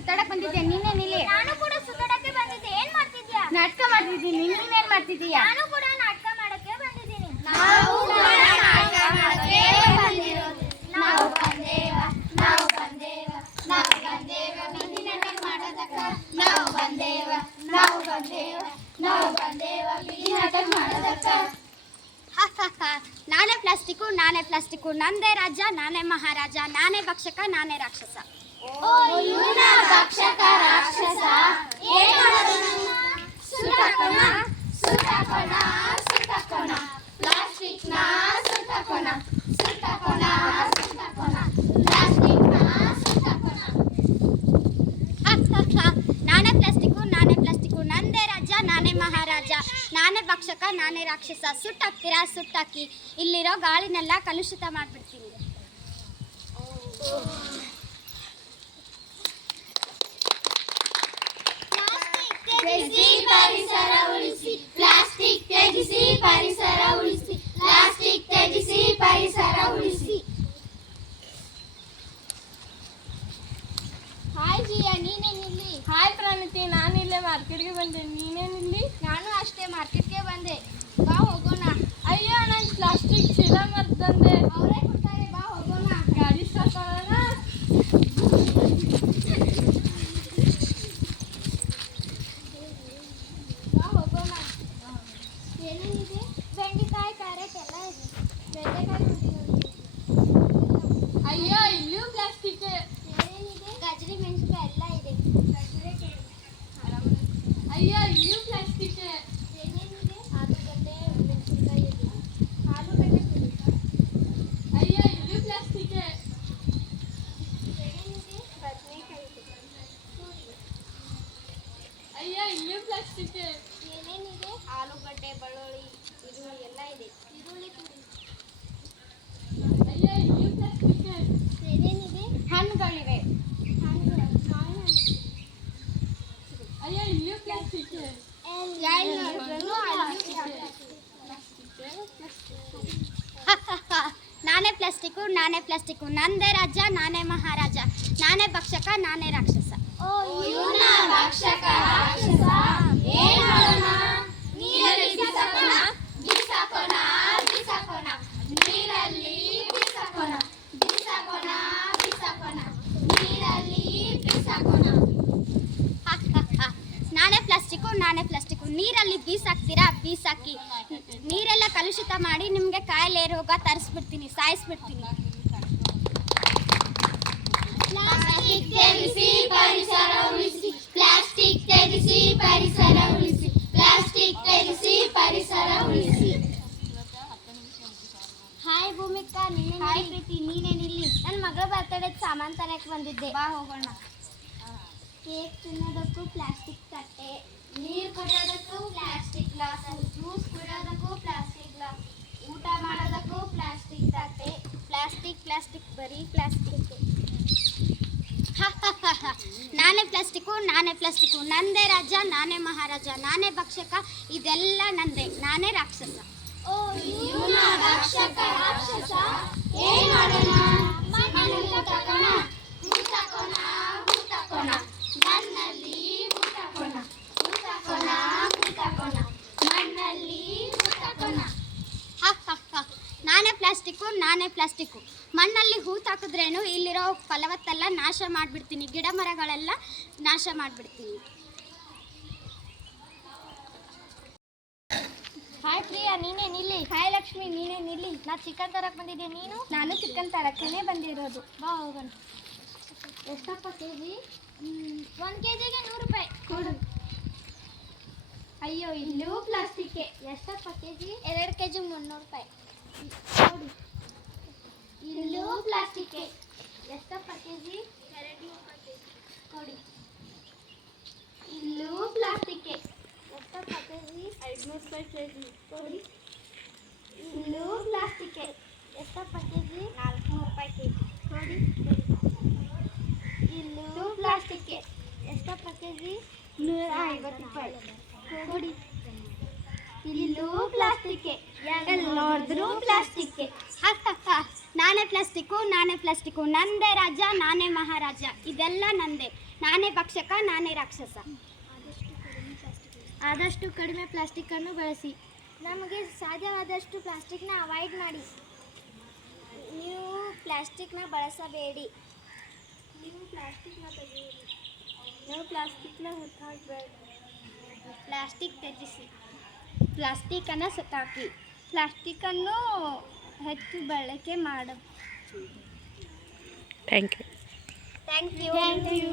ಸುತ್ತಾಡಕ್ ಬಂದಿದ್ದೆ, ನೀನೇ ನಿಲ್ಲಿ. ನಾನು ಕೂಡ ಸುತ್ತಾಡಕ್ಕೆ ಬಂದಿದ್ದೆ. ಏನ್ ಮಾಡ್ತಿದ್ಯಾ? ನಾಟಕ ಮಾಡ್ತಿದ್ದೀನಿ. ನೀನೇನ್ ಮಾಡ್ತಿದೀಯಾ? ನಾನು ಕೂಡ ನಾಟಕ ಮಾಡಕ್ಕೆ ಬಂದಿದ್ದೀನಿ. ನಾವು ಕೂಡ ನಾಟಕ ಮಾಡಕ್ಕೆ ಬಂದಿರೋದು. ನಾವು ಬಂದೇವ, ನಾವು ಬಂದೇವ, ನಾವು ಬಂದೇವ ಬೀದಿ ನಾಟಕ ಮಾಡೋದಕ್ಕ. ನಾವು ಬಂದೇವ, ನಾವು ಬಂದೇವ, ನಾವು ಬಂದೇವ ಬೀದಿ ನಾಟಕ ಮಾಡೋದಕ್ಕ. ನಾನೇ ಪ್ಲಾಸ್ಟಿಕ್ಕು, ನಾನೇ ಪ್ಲಾಸ್ಟಿಕ್ಕು, ನಂದೇ ರಾಜ, ನಾನೇ ಮಹಾರಾಜ, ನಾನೇ ಭಕ್ಷಕ, ನಾನೇ ರಾಕ್ಷಸ. ಓ ಇವನ ಭಕ್ಷಕ ರಾಕ್ಷಸ, ಏನ್ ಮಾಡೋಣ? ಸುಟ್ಟಾಕೋಣ, ಸುಟ್ಟಾಕೋಣ, ಸುಟ್ಟಾಕೋಣ, ಪ್ಲಾಸ್ಟಿಕ್ನ ಸುಟ್ಟಾಕೋಣ, ಸುಟ್ಟಾಕೋಣ, ಸುಟ್ಟಾಕೋಣ, ಪ್ಲಾಸ್ಟಿಕ್ನ ಸುಟ್ಟಾಕೋಣ. ನಾನೇ ಪ್ಲಾಸ್ಟಿಕ್ಕು, ನಾನೇ ಪ್ಲಾಸ್ಟಿಕ್ಕು, ನಂದೇ ರಾಜ, ನಾನೇ ಮಹಾರಾಜ, ನಾನೇ ಭಕ್ಷಕ, ನಾನೇ ರಾಕ್ಷಸ. ಸುಟ್ಟಾಕ್ತೀರಾ? ಸುಟ್ಟಾಕಿ. ಇಲ್ಲಿರೋ ಗಾಳಿನೆಲ್ಲ ಕಲುಷಿತ ಮಾಡ್ಬಿಡ್ತೀನಿ. ತ್ಯಜಿಸಿ ಪರಿಸರ ಉಳಿಸಿ, ಪ್ಲಾಸ್ಟಿಕ್ ತ್ಯಜಿಸಿ ಪರಿಸರ ಉಳಿಸಿ, ಪ್ಲಾಸ್ಟಿಕ್ ತ್ಯಜಿಸಿ ಪರಿಸರ ಉಳಿಸಿ. ಹಾಯ್ ಜಿಯಾ, ನೀನೇನಿಲ್ಲಿ? ಹಾಯ್ ಪ್ರಣತಿ, ನಾನಿಲ್ಲೇ ಮಾರ್ಕೆಟ್ಗೆ ಬಂದೆ. ನೀನೇನಿಲ್ಲಿ? ನಾನು ಅಷ್ಟೇ ಮಾರ್ಕೆಟ್ಗೆ ಬಂದೆ. ಬಾ ಹೋಗೋಣ. ಅಯ್ಯೋ, ನಾನು ಪ್ಲಾಸ್ಟಿಕ್ ಚೀಲ ಮರ್ತಂದೆ. ಅವರೇ ಕೊಡ್ತಾರೆ, ಬಾ ಹೋಗೋಣ. ಗಾಡಿ ಸ್ಟಾರ್ಟ್ ಮಾಡೋಣ. ಬಾ ಹೋಗೋಣ. ಏನೇನಿದೆ? ಬೆಂಡೆಕಾಯಿ, ಕ್ಯಾರೆಟ್ ಎಲ್ಲ ಇದೆ. ಬೆಂಡೆಕಾಯಿ ಅಯ್ಯೋ, ಇಲ್ಲಿಯೂ ಪ್ಲಾಸ್ಟಿಕ್. ಏನೇನಿದೆ? ಗಜರಿ ಮೆಣಸಿನಕಾಯಿ ಎಲ್ಲ ಇದೆ. ಅಯ್ಯೋ, ಇಲ್ಲಿಯೂ ಪ್ಲಾಸ್ಟಿಕ್. ಏನೇನಿದೆ? ಆಲೂಗಡ್ಡೆ ಮೆಣಸಿನಕಾಯಿ ಇದೆ. ಆಲೂಗಡ್ಡೆ ಅಯ್ಯೋ, ಇಲ್ಲಿಯೂ ಪ್ಲಾಸ್ಟಿಕ್. ಏನೇನಿದೆ? ಬದನೆಕಾಯಿ ಇದೆ. ಅಯ್ಯೋ, ಇಲ್ಲಿಯೂ ಪ್ಲಾಸ್ಟಿಕ್. ಏನೇನಿದೆ? ಆಲೂಗಡ್ಡೆ, ಬೆಳ್ಳುಳ್ಳಿ, ಈರುಳ್ಳಿ ಎಲ್ಲ ಇದೆ. ಈರುಳ್ಳಿ ತುರಿ. ಅಯ್ಯೋ, ಇಲ್ಲಿಯೂ ಪ್ಲಾಸ್ಟಿಕ್. ಏನೇನಿದೆ? ಹಣ್ಣುಗಳಿವೆ. ಮಾವಿನ ಹಣ್ಣು. ಅಯ್ಯೋ, ಇಲ್ಲಿಯೂ ಪ್ಲಾಸ್ಟಿಕ್. ನಾನೇ ಪ್ಲಾಸ್ಟಿಕ್ಕು, ನಾನೇ ಪ್ಲಾಸ್ಟಿಕ್ಕು, ನಂದೇ ರಾಜ, ನಾನೇ ಮಹಾರಾಜ, ನಾನೇ ಭಕ್ಷಕ, ನಾನೇ ರಾಕ್ಷಸ. ಇವನ ಭಕ್ಷಕ ರಾಕ್ಷಸ, ಏನ್ ಮಾಡೋಣ? ನೀರಲ್ಲಿ ಬಿಸಾಕೋಣ, ಬಿಸಾಕೋಣ, ಬಿಸಾಕೋಣ, ನೀರಲ್ಲಿ ಬಿಸಾಕೋಣ, ಬಿಸಾಕೋಣ, ಬಿಸಾಕೋಣ, ನೀರಲ್ಲಿ ಬಿಸಾಕೋಣ. ನಾನೇ ಪ್ಲಾಸ್ಟಿಕ್ಕು, ನಾನೇ ಪ್ಲಾಸ್ಟಿಕ್ಕು, ನೀರಲ್ಲಿ ಬೀಸಾಕ್ತೀರಾ? ಬೀಸಾಕಿ. ನೀರೆಲ್ಲ ಕಲುಷಿತ ಮಾಡಿ ನಿಮಗೆ ಕಾಯಿಲೆ ರೋಗ ತರಿಸ್ಬಿಡ್ತೀನಿ, ಸಾಯಿಸ್ಬಿಡ್ತೀನಿ. ಪ್ಲಾಸ್ಟಿಕ್ ತ್ಯಜಿಸಿ ಪರಿಸರ ಉಳಿಸಿ, ಪ್ಲಾಸ್ಟಿಕ್ ತ್ಯಜಿಸಿ ಪರಿಸರ ಉಳಿಸಿ, ಪ್ಲಾಸ್ಟಿಕ್ ತ್ಯಜಿಸಿ ಪರಿಸರ ಉಳಿಸಿ. ಹಾಯ್ ಭೂಮಿಕಾ, ನೀನೇ? ಹಾಯ್ ಪ್ರೀತಿ, ನೀನೇನಿಲ್ಲಿ? ನನ್ನ ಮಗಳ ಬರ್ತಡೇ ಸಾಮಾನು ತರಕ್ಕೆ ಬಂದಿದ್ದೆ. ಬಾ ಹೋಗೋಣ. ಕೇಕ್ ತಿನ್ನೋದಕ್ಕೂ ಪ್ಲಾಸ್ಟಿಕ್ ತಟ್ಟೆ, ನೀರು ಕುಡಿಯೋದಕ್ಕೂ ಪ್ಲಾಸ್ಟಿಕ್ ಗ್ಲಾಸ್, ಜ್ಯೂಸ್ ಕುಡಿಯೋದಕ್ಕೂ ಪ್ಲಾಸ್ಟಿಕ್ ಗ್ಲಾಸ್, ಊಟ ಮಾಡೋದಕ್ಕೂ ಪ್ಲಾಸ್ಟಿಕ್ ತಟ್ಟೆ. ಪ್ಲಾಸ್ಟಿಕ್ ಪ್ಲಾಸ್ಟಿಕ್, ಬರೀ ಪ್ಲಾಸ್ಟಿಕ್. ನಾನೇ ಪ್ಲಾಸ್ಟಿಕ್ಕು, ನಾನೇ ಪ್ಲಾಸ್ಟಿಕ್ಕು, ನಂದೇ ರಾಜ, ನಾನೇ ಮಹಾರಾಜ, ನಾನೇ ಭಕ್ಷಕ, ಇದೆಲ್ಲ ನಂದೇ, ನಾನೇ ರಾಕ್ಷಸ. ಓ ಇವನ ಭಕ್ಷಕ ರಾಕ್ಷಸ, ಏನ್ ಮಾಡೋಣ? ಮಣ್ಣಲ್ಲಿ ಹೂತಾಕೋಣ, ಹೂತಾಕೋಣ, ಹೂತಾಕೋಣ, ಮಣ್ಣಲ್ಲಿ ಹೂತಾಕೋಣ, ಹೂತಾಕೋಣ, ಹೂತಾಕೋಣ, ಮಣ್ಣಲ್ಲಿ ಹೂತಾಕೋಣ. ನಾನೇ ಪ್ಲಾಸ್ಟಿಕ್ಕು, ನಾನೇ ಪ್ಲಾಸ್ಟಿಕ್ಕು, ಮಣ್ಣಲ್ಲಿ ಹೂತಾಕಿದ್ರೇನು ಇಲ್ಲಿರೋ ಫಲವತ್ತೆಲ್ಲ ನಾಶ ಮಾಡಿಬಿಡ್ತೀನಿ, ಗಿಡ ಮರಗಳೆಲ್ಲ ನಾಶ ಮಾಡಿಬಿಡ್ತೀನಿ. ಹಾಯ್ ಪ್ರಿಯಾ, ನೀನೇನಿಲ್ಲಿ? ಹಾಯ್ ಲಕ್ಷ್ಮಿ, ನೀನೇನಿಲ್ಲಿ? ನಾ ಚಿಕನ್ ತರಕ್ಕೆ ಬಂದಿದ್ದೆ, ನೀನು? ನಾನು ಚಿಕನ್ ತರಕ್ಕೇ ಬಂದಿರೋದು. ಬಾ ಹೋಗೋಣ. ಎಷ್ಟಪ್ಪ ಕೆ ಜಿ? 1 kgಗೆ 100 ರೂಪಾಯಿ ಕೊಡು. ಅಯ್ಯೋ, ಇಲ್ಲೂ ಪ್ಲಾಸ್ಟಿಕ್ಕೆ. ಎಷ್ಟಪ್ಪ ಕೆ ಜಿ? 2 kg 300 ರೂಪಾಯಿ ಕೊಡಿ. ಇಲ್ಲೂ ಪ್ಲಾಸ್ಟಿಕ್ಕೆ. ಎಷ್ಟಪ್ಪ ಕೆ ಜಿ? 200 ರೂಪಾಯಿ ಕೊಡಿ. ಇಲ್ಲೂ ಪ್ಲಾಸ್ಟಿಕ್ಕೆ. ಎಷ್ಟಪ್ಪ ಕೆ ಜಿ? 500 ರೂಪಾಯಿ ಕೆ ಜಿ ಕೊಡಿ. ಇಲ್ಲೂ ಪ್ಲಾಸ್ಟಿಕ್ಕೆ. ಎಷ್ಟಪ್ಪ ಕೆ ಜಿ? 400 ರೂಪಾಯಿ ಕೆ ಜಿ ಕೊಡಿ. ಇಲ್ಲೂ ಪ್ಲಾಸ್ಟಿಕ್ಕೆ. ಎಷ್ಟಪ್ಪ ಕೆ ಜಿ? 150 ರೂಪಾಯಿ ಕೊಡಿ. ಇಲ್ಲೂ ಪ್ಲಾಸ್ಟಿಕ್ಕೆ. ಎಲ್ಲಿ ನೋಡಿದ್ರೂ ಪ್ಲಾಸ್ಟಿಕ್ಕೆ. ನಾನೇ ಪ್ಲಾಸ್ಟಿಕ್ಕು ನಂದೇ ರಾಜ ನಾನೇ ಮಹಾರಾಜ ಇದೆಲ್ಲ ನಂದೇ ನಾನೇ ಭಕ್ಷಕ ನಾನೇ ರಾಕ್ಷಸ. ಆದಷ್ಟು ಕಡಿಮೆ ಪ್ಲಾಸ್ಟಿಕ್ಕನ್ನು ಬಳಸಿ. ನಮಗೆ ಸಾಧ್ಯವಾದಷ್ಟು ಪ್ಲಾಸ್ಟಿಕ್ನ ಅವಾಯ್ಡ್ ಮಾಡಿ. ನೀವು ಪ್ಲಾಸ್ಟಿಕ್ನ ಬಳಸಬೇಡಿ. ನೀವು ಪ್ಲಾಸ್ಟಿಕ್ನ ತೆಗೆಯಿರಿ. ನೀವು ಪ್ಲಾಸ್ಟಿಕ್ನ ಹೊತ್ತಾಕಬೇಡಿ. ಪ್ಲಾಸ್ಟಿಕ್ ತ್ಯಜಿಸಿ. ಪ್ಲಾಸ್ಟಿಕ್ಕನ್ನು ಸುಟ್ಟಾಕಿ. ಪ್ಲಾಸ್ಟಿಕ್ಕನ್ನು ಹೆಚ್ಚು ಬಳಕೆ ಮಾಡ. Thank you. Thank you.